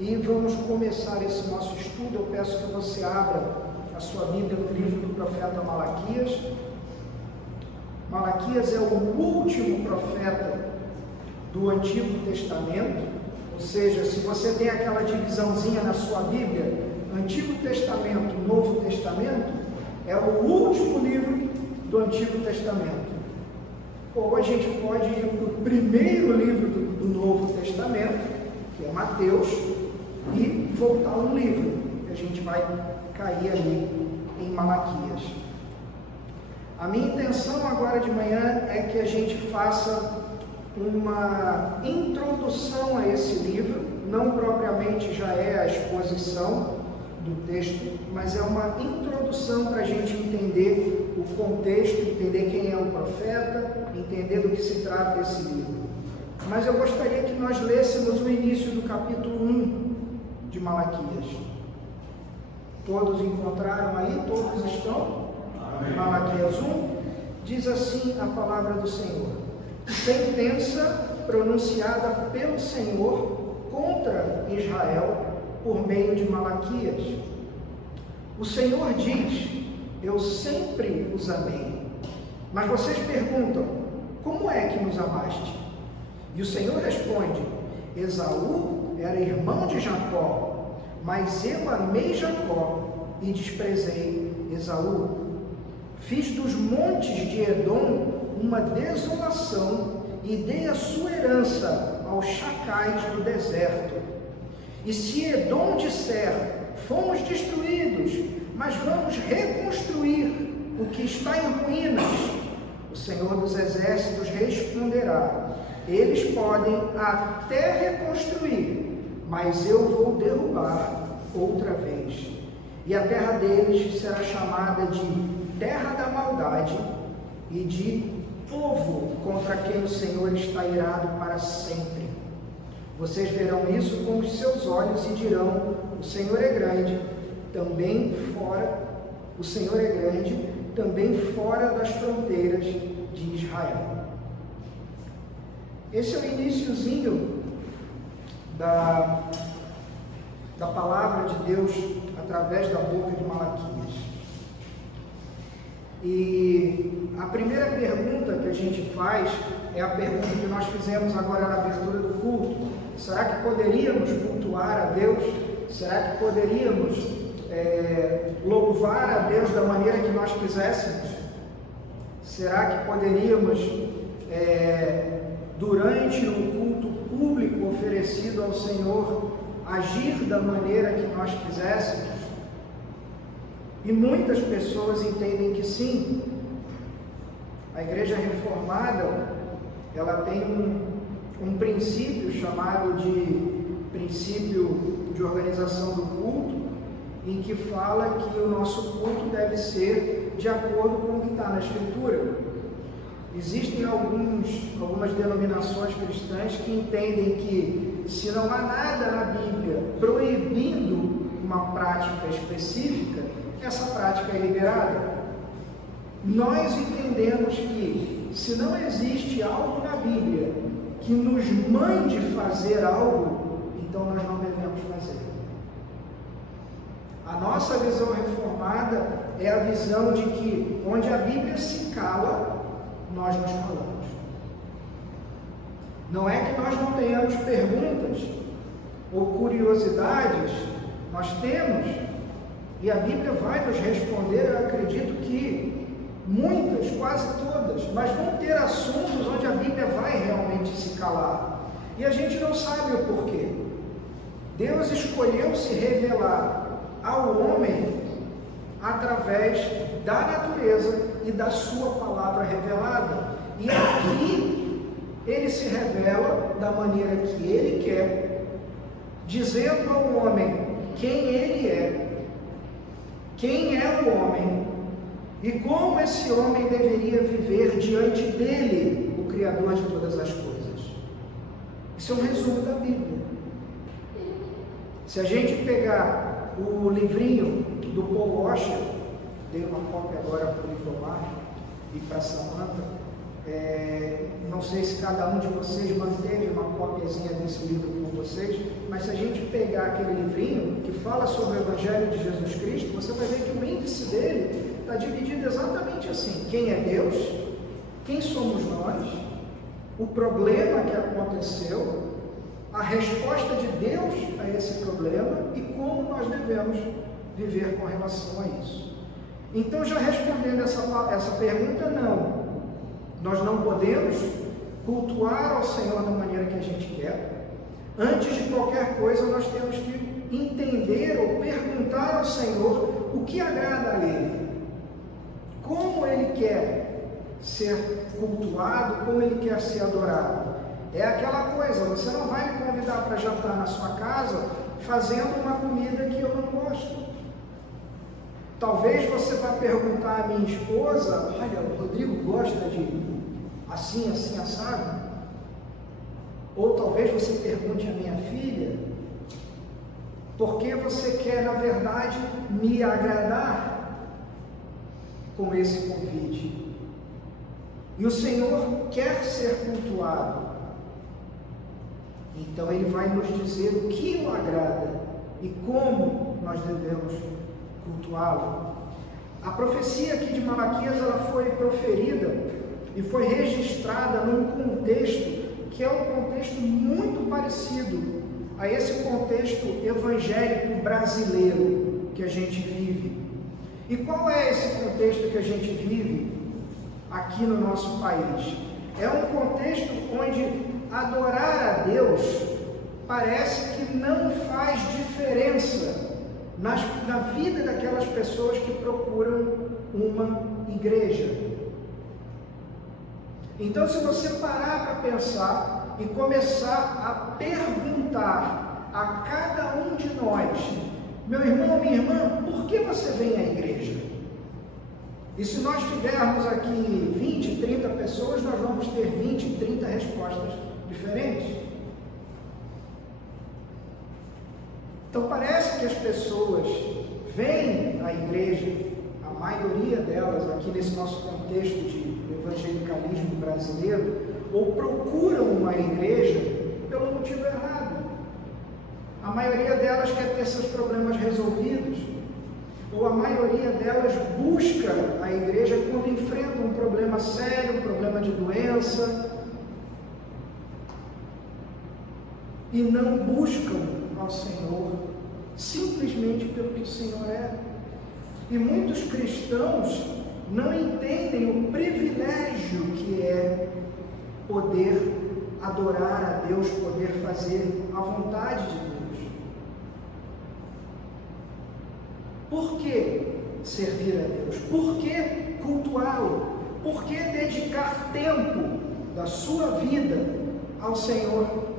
e vamos começar esse nosso estudo. Eu peço que você abra a sua Bíblia no livro do profeta Malaquias. Malaquias é o último profeta do Antigo Testamento, ou seja, se você tem aquela divisãozinha na sua Bíblia, Antigo Testamento, Novo Testamento, é o último livro do Antigo Testamento. Ou a gente pode ir para o primeiro livro do Novo Testamento, que é Mateus, e voltar um livro, que a gente vai cair ali em Malaquias. A minha intenção agora de manhã é que a gente faça uma introdução a esse livro, não propriamente já é a exposição do texto, mas é uma introdução para a gente entender o contexto, entender quem é o profeta, entender do que se trata esse livro. Mas eu gostaria que nós lêssemos o início do capítulo 1 de Malaquias. Todos encontraram aí? Todos estão? Amém. Malaquias 1 diz assim a palavra do Senhor: sentença pronunciada pelo Senhor contra Israel por meio de Malaquias. O Senhor diz: eu sempre os amei. Mas vocês perguntam: como é que nos amaste? E o Senhor responde: Esaú era irmão de Jacó, mas eu amei Jacó e desprezei Esaú. Fiz dos montes de Edom uma desolação e dei a sua herança aos chacais do deserto. E se Edom disser: fomos destruídos, mas vamos reconstruir o que está em ruínas, o Senhor dos Exércitos responderá: eles podem até reconstruir, mas eu vou derrubar outra vez. E a terra deles será chamada de terra da maldade e de povo contra quem o Senhor está irado para sempre. Vocês verão isso com os seus olhos e dirão: o Senhor é grande, também fora das fronteiras de Israel. Esse é o iniciozinho da palavra de Deus através da boca de Malaquias. E a primeira pergunta que a gente faz é a pergunta que nós fizemos agora na abertura do culto: será que poderíamos cultuar a Deus? Será que poderíamos louvar a Deus da maneira que nós quiséssemos? Será que poderíamos, durante o culto público oferecido ao Senhor, agir da maneira que nós quiséssemos? E muitas pessoas entendem que sim. A Igreja Reformada, ela tem um princípio chamado de princípio de organização do culto, em que fala que o nosso culto deve ser de acordo com o que está na Escritura. Existem algumas denominações cristãs que entendem que se não há nada na Bíblia proibindo uma prática específica, essa prática é liberada. Nós entendemos que se não existe algo na Bíblia que nos mande fazer algo, então nós não devemos fazer. A nossa visão reformada é a visão de que onde a Bíblia se cala, nós nos calamos. Não é que nós não tenhamos perguntas ou curiosidades, nós temos, e a Bíblia vai nos responder. Eu acredito que muitas, quase todas, mas vão ter assuntos onde a Bíblia vai realmente se calar, e a gente não sabe o porquê. Deus escolheu se revelar ao homem através da natureza e da sua palavra revelada, e aqui ele se revela da maneira que ele quer, dizendo ao homem quem ele é, quem é o homem e como esse homem deveria viver diante dele, o Criador de todas as coisas. Isso é um resumo da Bíblia. Se a gente pegar o livrinho do Paul Washer, dei uma cópia agora para o Litomar e para Samantha, Não sei se cada um de vocês manteve uma cópiazinha desse livro com vocês, mas se a gente pegar aquele livrinho que fala sobre o Evangelho de Jesus Cristo, você vai ver que o índice dele está dividido exatamente assim: quem é Deus, quem somos nós, o problema que aconteceu, a resposta de Deus a esse problema e como nós devemos viver com relação a isso. Então, já respondendo essa pergunta, não. Nós não podemos cultuar ao Senhor da maneira que a gente quer. Antes de qualquer coisa, nós temos que entender ou perguntar ao Senhor o que agrada a Ele. Como Ele quer ser cultuado, como Ele quer ser adorado. É aquela coisa, você não vai me convidar para jantar na sua casa fazendo uma comida que eu não gosto. Talvez você vá perguntar à minha esposa: olha, o Rodrigo gosta de assim, assim, assado? Ou talvez você pergunte à minha filha: por que você quer, na verdade, me agradar com esse convite? E o Senhor quer ser cultuado. Então Ele vai nos dizer o que o agrada e como nós devemos cultuá-lo. A profecia aqui de Malaquias, ela foi proferida e foi registrada num contexto que é um contexto muito parecido a esse contexto evangélico brasileiro que a gente vive. E qual é esse contexto que a gente vive aqui no nosso país? É um contexto onde adorar a Deus parece que não faz diferença na vida daquelas pessoas que procuram uma igreja. Então, se você parar para pensar e começar a perguntar a cada um de nós: meu irmão, minha irmã, por que você vem à igreja? E se nós tivermos aqui 20, 30 pessoas, nós vamos ter 20, 30 respostas diferentes. Então parece que as pessoas vêm à igreja, a maioria delas aqui nesse nosso contexto de evangelicalismo brasileiro, ou procuram uma igreja pelo motivo errado. A maioria delas quer ter seus problemas resolvidos, ou a maioria delas busca a igreja quando enfrenta um problema sério, um problema de doença, e não buscam ao Senhor simplesmente pelo que o Senhor é. E muitos cristãos não entendem o privilégio que é poder adorar a Deus, poder fazer a vontade de Deus. Por que servir a Deus? Por que cultuá-lo? Por que dedicar tempo da sua vida ao Senhor?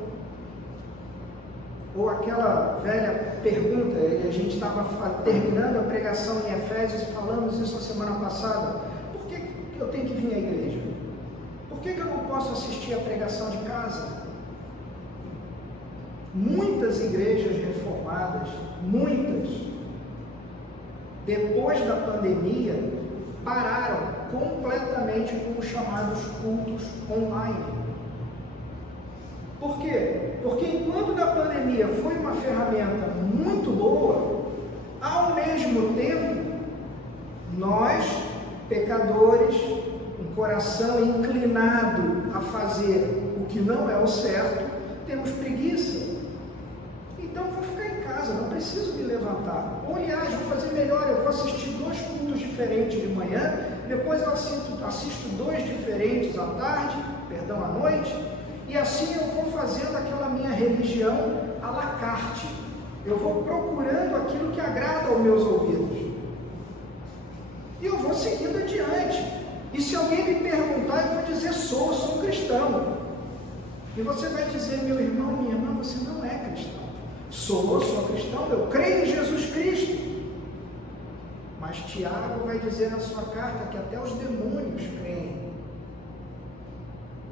Ou aquela velha pergunta, a gente estava terminando a pregação em Efésios e falamos isso a semana passada: por que eu tenho que vir à igreja? Por que eu não posso assistir a pregação de casa? Muitas igrejas reformadas, muitas, depois da pandemia, pararam completamente com os chamados cultos online. Por quê? Porque enquanto da pandemia foi uma ferramenta muito boa, ao mesmo tempo, nós, pecadores, um coração inclinado a fazer o que não é o certo, temos preguiça. Então vou ficar em casa, não preciso me levantar. Ou aliás, vou fazer melhor, eu vou assistir 2 cultos diferentes de manhã, depois eu assisto 2 diferentes à tarde, à noite, e assim eu vou fazendo aquela minha religião à la carte. Eu vou procurando aquilo que agrada aos meus ouvidos. E eu vou seguindo adiante. E se alguém me perguntar, eu vou dizer: sou cristão. E você vai dizer: meu irmão, minha irmã, você não é cristão. Sou cristão, eu creio em Jesus Cristo. Mas Tiago vai dizer na sua carta que até os demônios creem.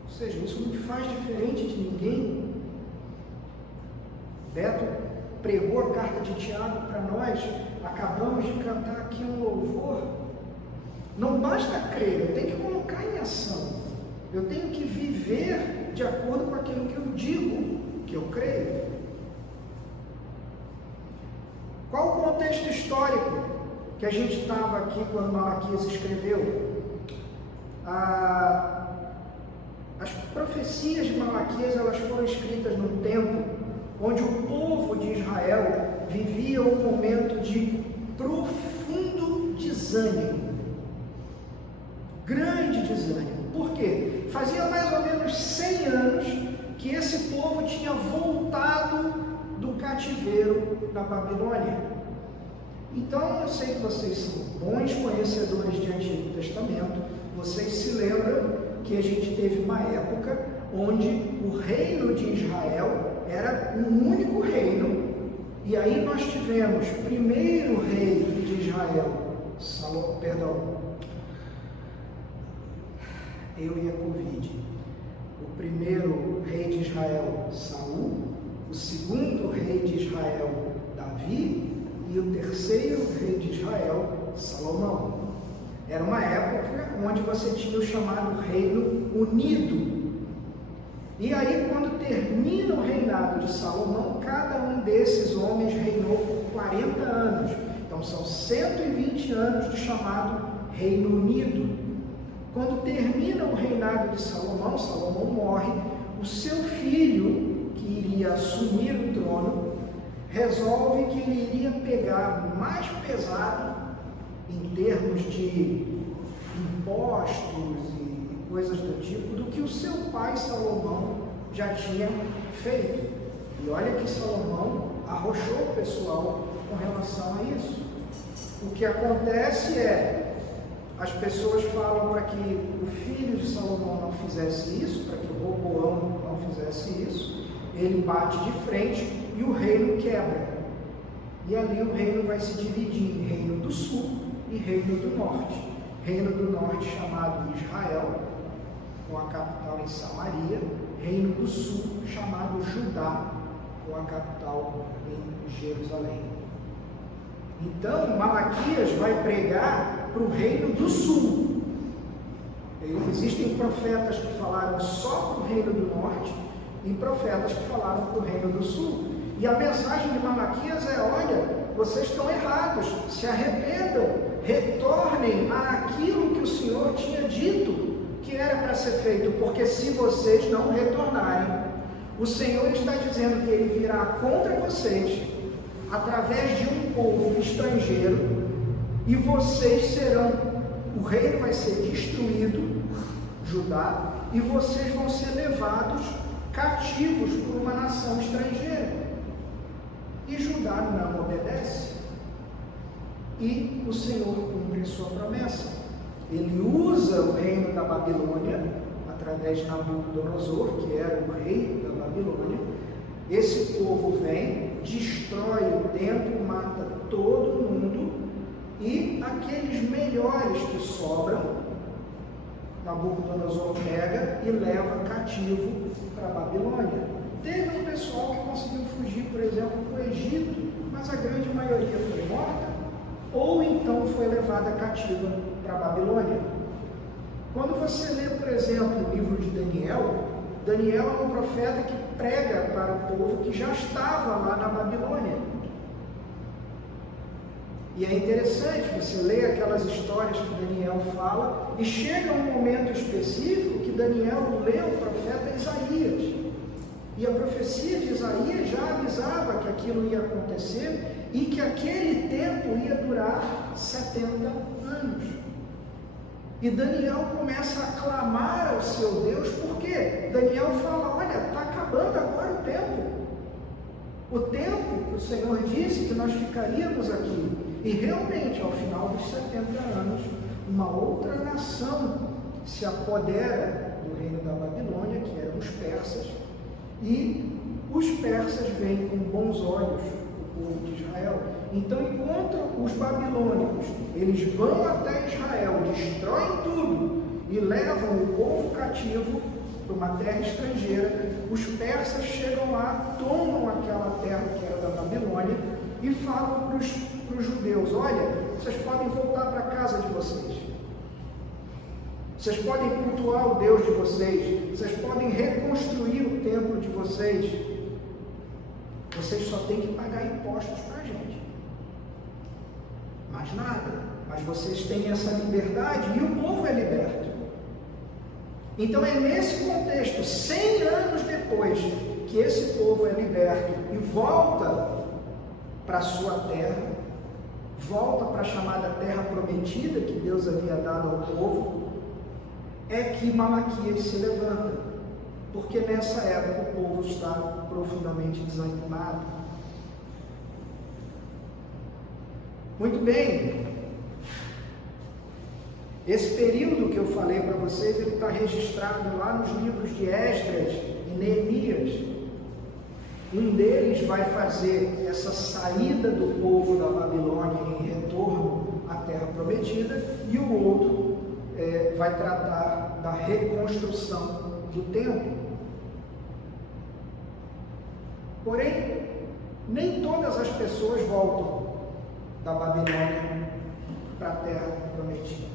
Ou seja, isso não te faz diferente de ninguém. Beto pregou a carta de Tiago para nós, acabamos de cantar aqui um louvor. Não basta crer, eu tenho que colocar em ação. Eu tenho que viver de acordo com aquilo que eu digo, que eu creio. Qual o contexto histórico que a gente estava aqui quando Malaquias escreveu? As profecias de Malaquias, elas foram escritas num tempo onde o povo de Israel vivia um momento de profundo desânimo, grande desânimo. Por quê? Fazia mais ou menos 100 anos que esse povo tinha voltado do cativeiro da Babilônia. Então, eu sei que vocês são bons conhecedores de Antigo Testamento. Vocês se lembram que a gente teve uma época onde o reino de Israel era um único reino, e aí nós tivemos o primeiro rei de Israel, o primeiro rei de Israel, Saul, o segundo rei de Israel, Davi, e o terceiro rei de Israel, Salomão. Era uma época onde você tinha o chamado Reino Unido. E aí, quando termina o reinado de Salomão, cada um desses homens reinou por 40 anos. Então, são 120 anos de chamado Reino Unido. Quando termina o reinado de Salomão, Salomão morre, o seu filho, que iria assumir o trono, resolve que ele iria pegar mais pesado em termos de impostos e coisas do tipo, do que o seu pai Salomão já tinha feito. E olha que Salomão arrochou o pessoal com relação a isso. O que acontece é, as pessoas falam para que o filho de Salomão não fizesse isso, para que o Roboão não fizesse isso, ele bate de frente e o reino quebra. E ali o reino vai se dividir em Reino do Sul e Reino do Norte. Reino do Norte chamado Israel, com a capital em Samaria. Reino do Sul chamado Judá, com a capital em Jerusalém. Então Malaquias vai pregar para o Reino do Sul. Existem profetas que falaram só para o Reino do Norte e profetas que falaram para o Reino do Sul. E a mensagem de Malaquias é: olha, vocês estão errados, se arrependam, retornem àquilo que o Senhor tinha dito que era para ser feito, porque se vocês não retornarem, o Senhor está dizendo que Ele virá contra vocês, através de um povo estrangeiro, e vocês serão, o reino vai ser destruído, Judá, e vocês vão ser levados cativos por uma nação estrangeira. E Judá não obedece, e o Senhor cumpre sua promessa. Ele usa o reino da Babilônia, através de Nabucodonosor, que era o rei da Babilônia. Esse povo vem, destrói o templo, mata todo mundo, e aqueles melhores que sobram, Nabucodonosor pega e leva cativo para a Babilônia. Teve um pessoal que conseguiu fugir, por exemplo, para o Egito, mas a grande maioria foi morta, ou então foi levada cativa para a Babilônia. Quando você lê, por exemplo, o livro de Daniel, Daniel é um profeta que prega para o povo que já estava lá na Babilônia. E é interessante, você lê aquelas histórias que Daniel fala, e chega um momento específico que Daniel lê o profeta Isaías. E a profecia de Isaías já avisava que aquilo ia acontecer e que aquele tempo ia durar 70 anos. E Daniel começa a clamar ao seu Deus, porque Daniel fala: olha, está acabando agora o tempo. O tempo que o Senhor disse que nós ficaríamos aqui. E realmente, ao final dos 70 anos, uma outra nação se apodera do reino da Babilônia, que eram os persas, e os persas veem com bons olhos o povo de Israel. Então, enquanto os babilônicos, eles vão até Israel, destroem tudo e levam o povo cativo para uma terra estrangeira, os persas chegam lá, tomam aquela terra que era da Babilônia e falam para os judeus: olha, vocês podem voltar para a casa de vocês. vocês podem cultuar o Deus de vocês, vocês podem reconstruir o templo de vocês, vocês só têm que pagar impostos para a gente, mais nada, mas vocês têm essa liberdade e o povo é liberto. Então é nesse contexto, 100 anos depois, que esse povo é liberto e volta para a sua terra, volta para a chamada terra prometida que Deus havia dado ao povo, é que Malaquias se levanta, porque nessa época o povo está profundamente desanimado. Muito bem, esse período que eu falei para vocês, ele está registrado lá nos livros de Esdras e Neemias. Um deles vai fazer essa saída do povo da Babilônia em retorno à terra prometida, e o outro vai tratar da reconstrução do templo. Porém, nem todas as pessoas voltam da Babilônia para a terra prometida,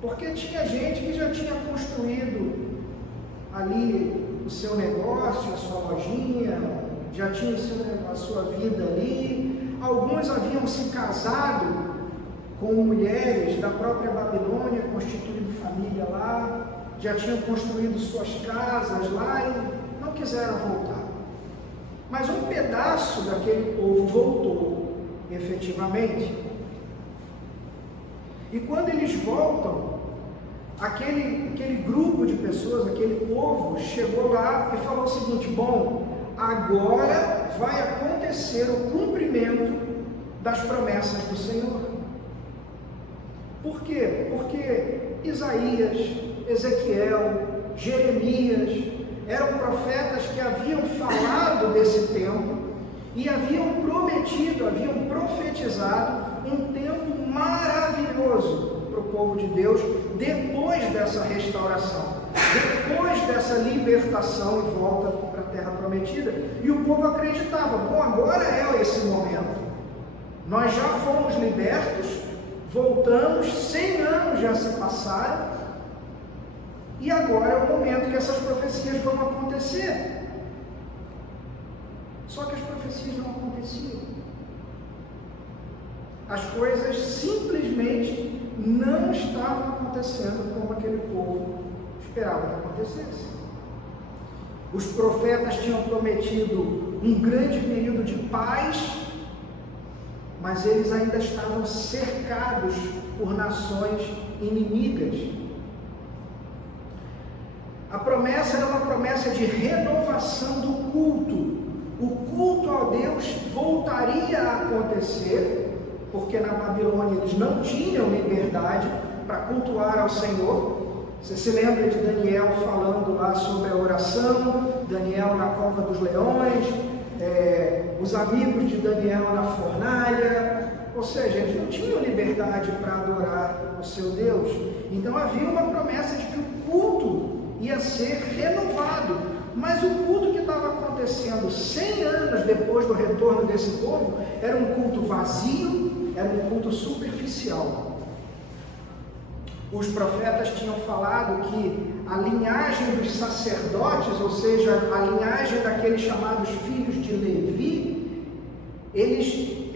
porque tinha gente que já tinha construído ali o seu negócio, a sua lojinha, já tinha a sua vida ali. Alguns haviam se casado com mulheres da própria Babilônia, constituindo família lá, já tinham construído suas casas lá e não quiseram voltar. Mas um pedaço daquele povo voltou, efetivamente. E quando eles voltam, aquele grupo de pessoas, aquele povo, chegou lá e falou o seguinte: bom, agora vai acontecer o cumprimento das promessas do Senhor. Por quê? Porque Isaías, Ezequiel, Jeremias eram profetas que haviam falado desse tempo e haviam prometido, haviam profetizado um tempo maravilhoso para o povo de Deus depois dessa restauração, depois dessa libertação e volta para a terra prometida. E o povo acreditava: bom, agora é esse momento, nós já fomos libertos, voltamos, 100 anos já se passaram, e agora é o momento que essas profecias vão acontecer. Só que as profecias não aconteciam. As coisas simplesmente não estavam acontecendo como aquele povo esperava que acontecesse. Os profetas tinham prometido um grande período de paz, mas eles ainda estavam cercados por nações inimigas. A promessa era uma promessa de renovação do culto. O culto a Deus voltaria a acontecer, porque na Babilônia eles não tinham liberdade para cultuar ao Senhor. Você se lembra de Daniel falando lá sobre a oração, Daniel na cova dos leões, os amigos de Daniel na fornalha, ou seja, eles não tinham liberdade para adorar o seu Deus. Então havia uma promessa de que o culto ia ser renovado, mas o culto que estava acontecendo 100 anos depois do retorno desse povo era um culto vazio, era um culto superficial. Os profetas tinham falado que a linhagem dos sacerdotes, ou seja, a linhagem daqueles chamados filhos de Levi, eles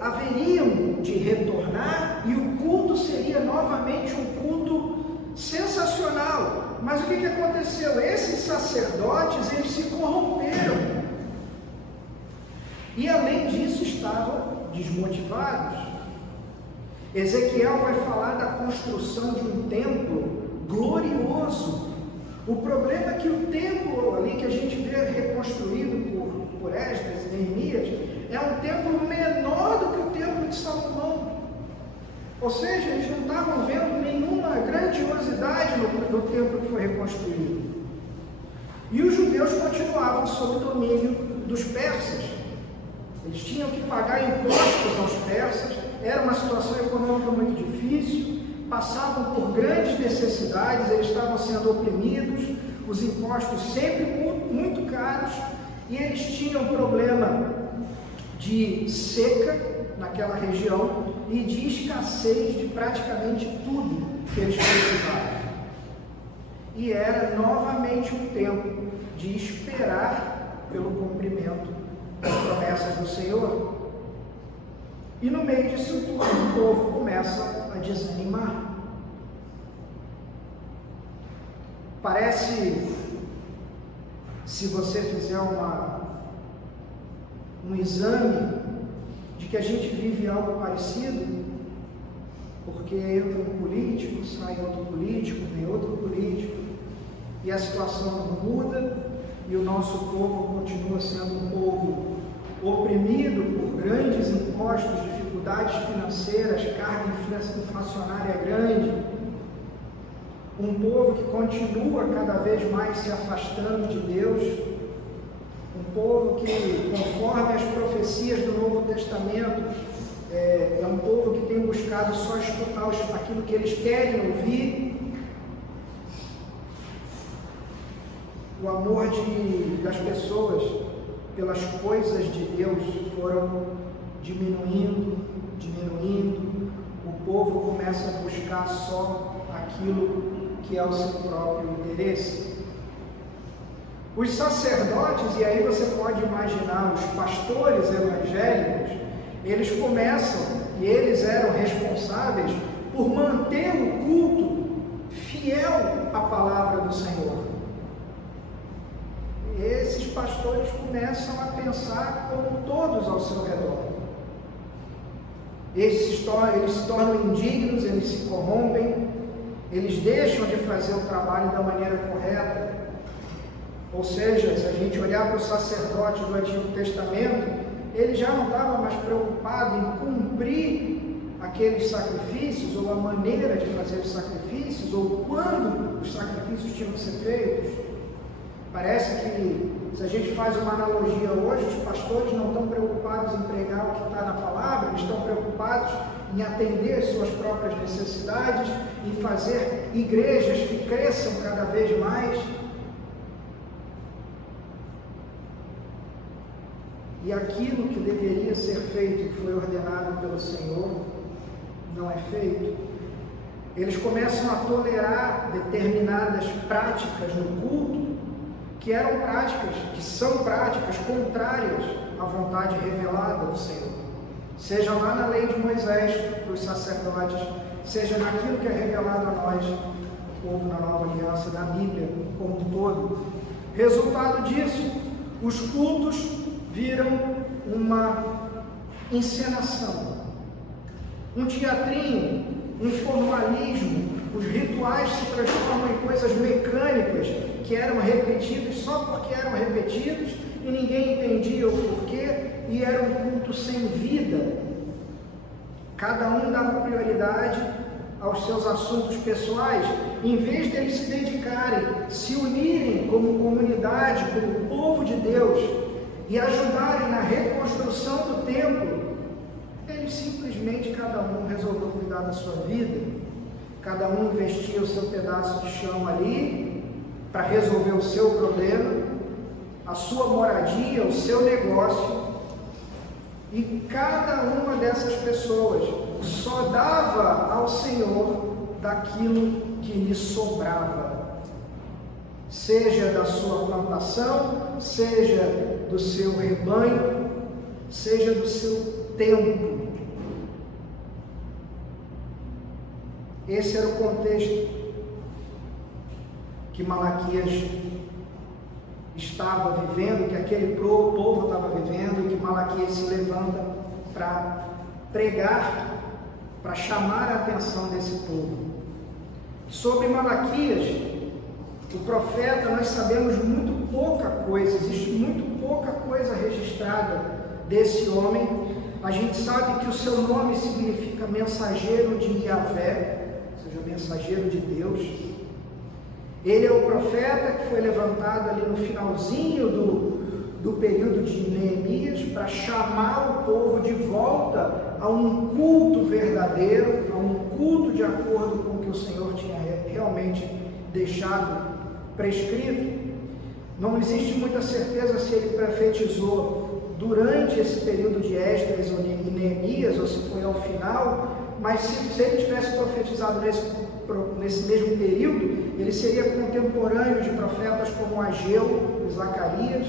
haveriam de retornar e o culto seria novamente um culto sensacional. Mas o que aconteceu? Esses sacerdotes, eles se corromperam. E além disso, estavam desmotivados. Ezequiel vai falar da construção de um templo glorioso. O problema é que o templo ali que a gente vê reconstruído por Esdras e Neemias é um templo menor do que o templo de Salomão. Ou seja, eles não estavam vendo nenhuma grandiosidade no templo que foi reconstruído. E os judeus continuavam sob o domínio dos persas. Eles tinham que pagar impostos aos persas, era uma situação econômica muito difícil, passavam por grandes necessidades, eles estavam sendo oprimidos, os impostos sempre muito caros, e eles tinham problema de seca naquela região e de escassez de praticamente tudo que eles precisavam. E era novamente um tempo de esperar pelo cumprimento das promessas do Senhor. E no meio disso tudo, o povo começa a desanimar. Parece, se você fizer um exame, de que a gente vive algo parecido, porque entra um político, sai outro político, vem outro político, e a situação não muda, e o nosso povo continua sendo um povo oprimido por grandes impostos, dificuldades financeiras, carga inflacionária grande, um povo que continua cada vez mais se afastando de Deus, um povo que, conforme as profecias do Novo Testamento, é um povo que tem buscado só escutar aquilo que eles querem ouvir. O amor das pessoas pelas coisas de Deus foram diminuindo. O povo começa a buscar só aquilo que é o seu próprio interesse. Os sacerdotes, e aí você pode imaginar os pastores evangélicos, eles começam, e eles eram responsáveis por manter o culto fiel à palavra do Senhor. E esses pastores começam a pensar como todos ao seu redor. Eles se tornam indignos, eles se corrompem, eles deixam de fazer o trabalho da maneira correta. Ou seja, se a gente olhar para o sacerdote do Antigo Testamento, ele já não estava mais preocupado em cumprir aqueles sacrifícios, ou a maneira de fazer os sacrifícios, ou quando os sacrifícios tinham que ser feitos. Parece que, se a gente faz uma analogia hoje, os pastores não estão preocupados em pregar o que está na palavra, eles estão preocupados em atender as suas próprias necessidades, em fazer igrejas que cresçam cada vez mais. E aquilo que deveria ser feito, que foi ordenado pelo Senhor, não é feito. Eles começam a tolerar determinadas práticas no culto, que são práticas contrárias à vontade revelada do Senhor. Seja lá na lei de Moisés, para os sacerdotes, seja naquilo que é revelado a nós, o povo na nova aliança da Bíblia, como um todo. Resultado disso, os cultos viram uma encenação, um teatrinho, um formalismo. Os rituais se transformam em coisas mecânicas que eram repetidos só porque eram repetidos e ninguém entendia o porquê, e era um culto sem vida. Cada um dava prioridade aos seus assuntos pessoais, em vez de eles se dedicarem, se unirem como comunidade, como povo de Deus, e ajudarem na reconstrução do templo. Eles simplesmente, cada um resolveu cuidar da sua vida, cada um investia o seu pedaço de chão ali, para resolver o seu problema, a sua moradia, o seu negócio, e cada uma dessas pessoas só dava ao Senhor daquilo que lhe sobrava, seja da sua plantação, seja do seu rebanho, seja do seu tempo. Esse era o contexto que Malaquias estava vivendo, que aquele povo estava vivendo, e que Malaquias se levanta para pregar, para chamar a atenção desse povo. Sobre Malaquias, o profeta, nós sabemos muito pouca coisa, existe muito pouca coisa registrada desse homem. A gente sabe que o seu nome significa mensageiro de Yahvé, ou seja, mensageiro de Deus. Ele é o profeta que foi levantado ali no finalzinho do período de Neemias para chamar o povo de volta a um culto verdadeiro, a um culto de acordo com o que o Senhor tinha realmente deixado prescrito. Não existe muita certeza se ele profetizou durante esse período de Esdras e Neemias, ou se foi ao final, mas se ele tivesse profetizado nesse mesmo período, ele seria contemporâneo de profetas como Ageu e Zacarias.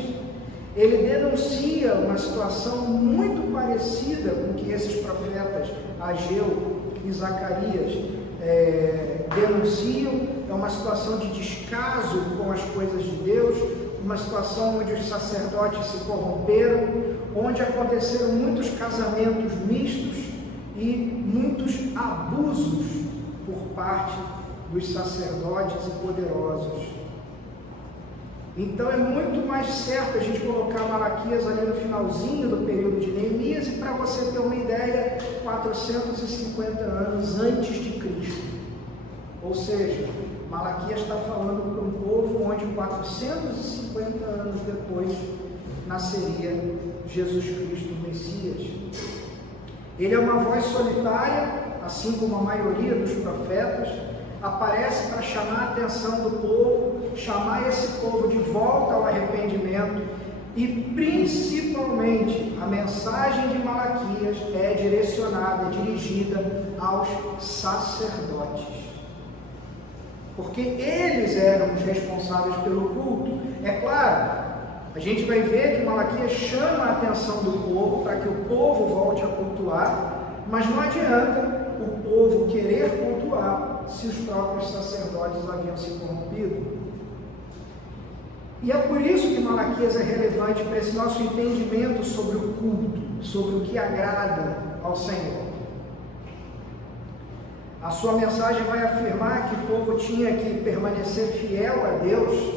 Ele denuncia uma situação muito parecida com que esses profetas, Ageu e Zacarias, denunciam. É uma situação de descaso com as coisas de Deus, uma situação onde os sacerdotes se corromperam, onde aconteceram muitos casamentos mistos e muitos abusos por parte dos sacerdotes e poderosos. Então é muito mais certo a gente colocar Malaquias ali no finalzinho do período de Neemias, e para você ter uma ideia, 450 anos antes de Cristo. Ou seja, Malaquias está falando para um povo onde 450 anos depois nasceria Jesus Cristo, o Messias. Ele é uma voz solitária, assim como a maioria dos profetas, aparece para chamar a atenção do povo, chamar esse povo de volta ao arrependimento, e principalmente a mensagem de Malaquias é direcionada, dirigida aos sacerdotes, porque eles eram os responsáveis pelo culto. É claro, a gente vai ver que Malaquias chama a atenção do povo para que o povo volte a cultuar, mas não adianta o povo querer cultuar se os próprios sacerdotes haviam se corrompido. E é por isso que Malaquias é relevante para esse nosso entendimento sobre o culto, sobre o que agrada ao Senhor. A sua mensagem vai afirmar que o povo tinha que permanecer fiel a Deus,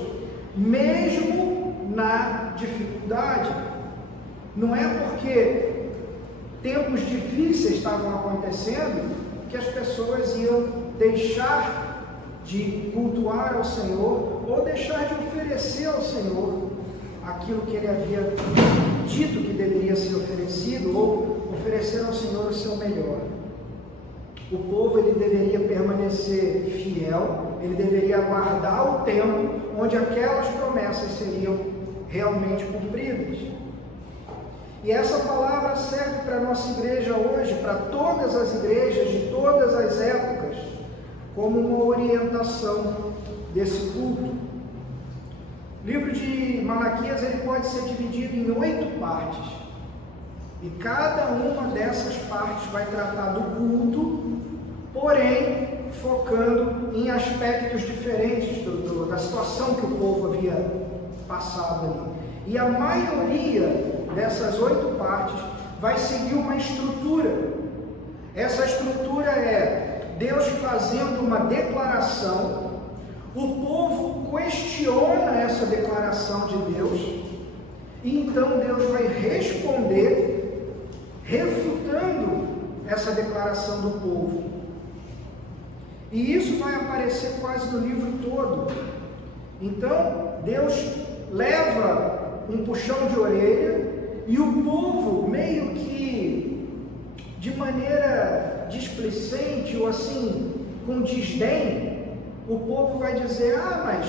mesmo na dificuldade. Não é porque tempos difíceis estavam acontecendo que as pessoas iam deixar de cultuar ao Senhor ou deixar de oferecer ao Senhor aquilo que Ele havia dito que deveria ser oferecido, ou oferecer ao Senhor o seu melhor. O povo ele deveria permanecer fiel, ele deveria aguardar o tempo onde aquelas promessas seriam realmente cumpridas. E essa palavra serve para a nossa igreja hoje, para todas as igrejas de todas as épocas, como uma orientação desse culto. O livro de Malaquias ele pode ser dividido em 8 partes, e cada uma dessas partes vai tratar do culto, porém focando em aspectos diferentes da situação que o povo havia passado ali. E a maioria dessas 8 partes vai seguir uma estrutura. Essa estrutura é Deus fazendo uma declaração, o povo questiona essa declaração de Deus, e então Deus vai responder refutando essa declaração do povo. E isso vai aparecer quase no livro todo. Então Deus leva um puxão de orelha, e o povo, meio que de maneira displicente ou assim, com desdém, o povo vai dizer: ah, mas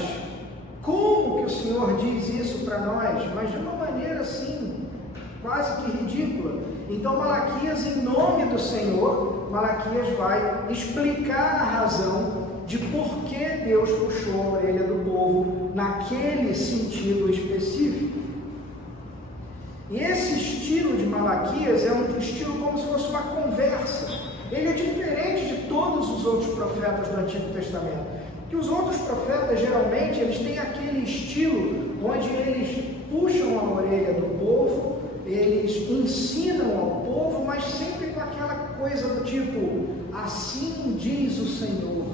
como que o Senhor diz isso para nós? Mas de uma maneira assim, quase que ridícula. Então Malaquias, em nome do Senhor, Malaquias vai explicar a razão de por que Deus puxou a orelha do povo naquele sentido específico. E esse estilo de Malaquias é um estilo como se fosse uma conversa. Ele é diferente de todos os outros profetas do Antigo Testamento. Que os outros profetas, geralmente, eles têm aquele estilo onde eles puxam a orelha do povo, eles ensinam ao povo, mas sempre com aquela coisa do tipo: assim diz o Senhor.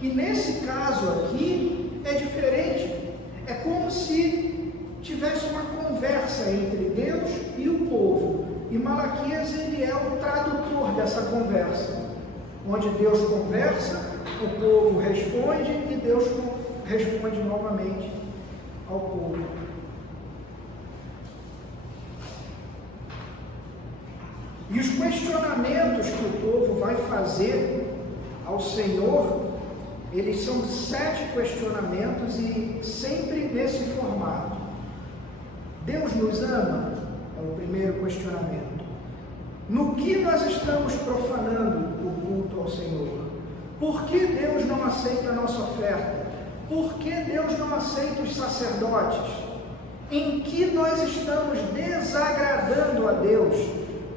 E nesse caso aqui é diferente. É como se tivesse uma conversa entre Deus e o povo. E Malaquias ele é o tradutor dessa conversa, onde Deus conversa, o povo responde e Deus responde novamente ao povo. E os questionamentos que o povo vai fazer ao Senhor, eles são 7 questionamentos, e sempre nesse formato: Deus nos ama? o primeiro questionamento. No que nós estamos profanando o culto ao Senhor? Por que Deus não aceita a nossa oferta? Por que Deus não aceita os sacerdotes? Em que nós estamos desagradando a Deus?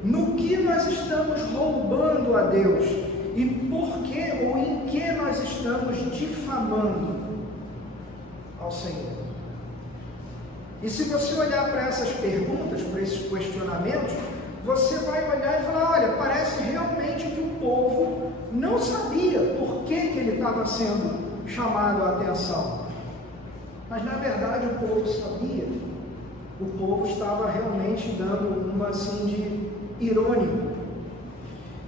No que nós estamos roubando a Deus? E por que ou em que nós estamos difamando ao Senhor? E se você olhar para essas perguntas, para esses questionamentos, você vai olhar e falar, olha, parece realmente que o povo não sabia por que ele estava sendo chamado a atenção. Mas na verdade o povo sabia. O povo estava realmente dando uma assim de irônico.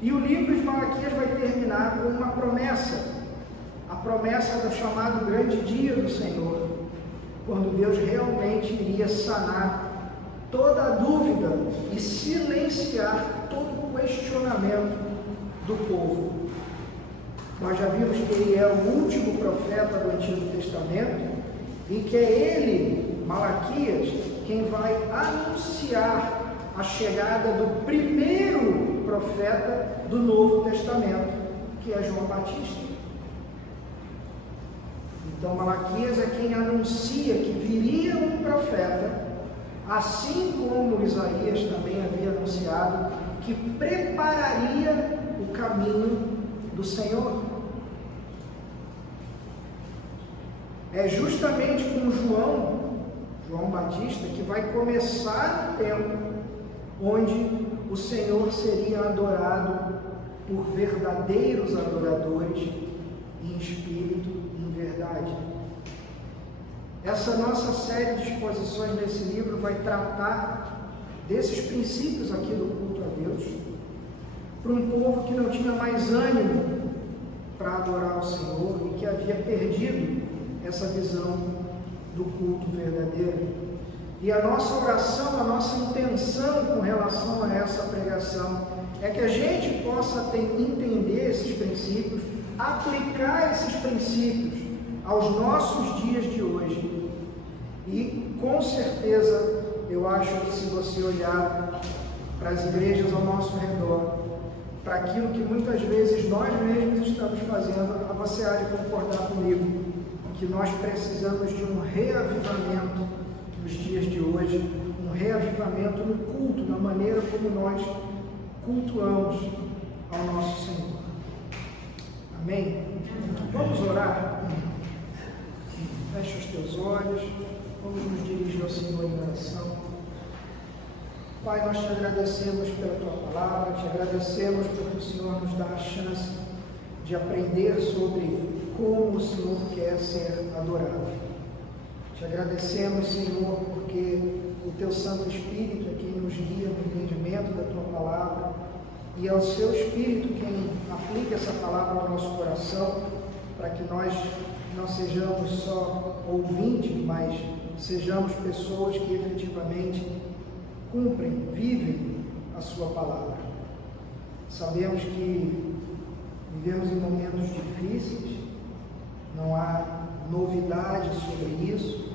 E o livro de Malaquias vai terminar com uma promessa. A promessa do chamado grande dia do Senhor, quando Deus realmente iria sanar toda a dúvida e silenciar todo o questionamento do povo. Nós já vimos que ele é o último profeta do Antigo Testamento e que é ele, Malaquias, quem vai anunciar a chegada do primeiro profeta do Novo Testamento, que é João Batista. Então Malaquias é quem anuncia que viria um profeta, assim como Isaías também havia anunciado, que prepararia o caminho do Senhor. É justamente com João Batista, que vai começar o tempo onde o Senhor seria adorado por verdadeiros adoradores em espírito e em verdade. Essa nossa série de exposições nesse livro vai tratar desses princípios aqui do culto a Deus, para um povo que não tinha mais ânimo para adorar o Senhor e que havia perdido essa visão do culto verdadeiro. E a nossa oração, a nossa intenção com relação a essa pregação é que a gente possa entender esses princípios, aplicar esses princípios aos nossos dias de hoje. E com certeza, eu acho que se você olhar para as igrejas ao nosso redor, para aquilo que muitas vezes nós mesmos estamos fazendo, você há de concordar comigo, que nós precisamos de um reavivamento nos dias de hoje, um reavivamento no culto, na maneira como nós cultuamos ao nosso Senhor. Amém? Vamos orar? Feche os teus olhos, vamos nos dirigir ao Senhor em oração. Pai, nós te agradecemos pela tua palavra, te agradecemos porque o Senhor nos dá a chance de aprender sobre como o Senhor quer ser adorado. Te agradecemos, Senhor, porque o teu Santo Espírito é quem nos guia no entendimento da tua palavra e é o seu Espírito quem aplica essa palavra ao nosso coração, para que nós não sejamos só ouvintes, mas sejamos pessoas que efetivamente cumprem, vivem a sua palavra. Sabemos que vivemos em momentos difíceis, não há novidade sobre isso,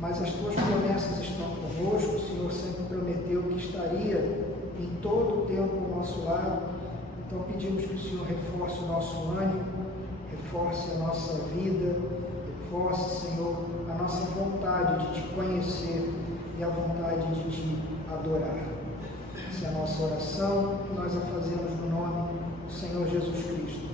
mas as tuas promessas estão conosco. O Senhor sempre prometeu que estaria em todo o tempo ao nosso lado. Então pedimos que o Senhor reforce o nosso ânimo, reforce a nossa vida, reforce, Senhor, a nossa vontade de te conhecer e a vontade de te adorar. Essa é a nossa oração, nós a fazemos no nome do Senhor Jesus Cristo.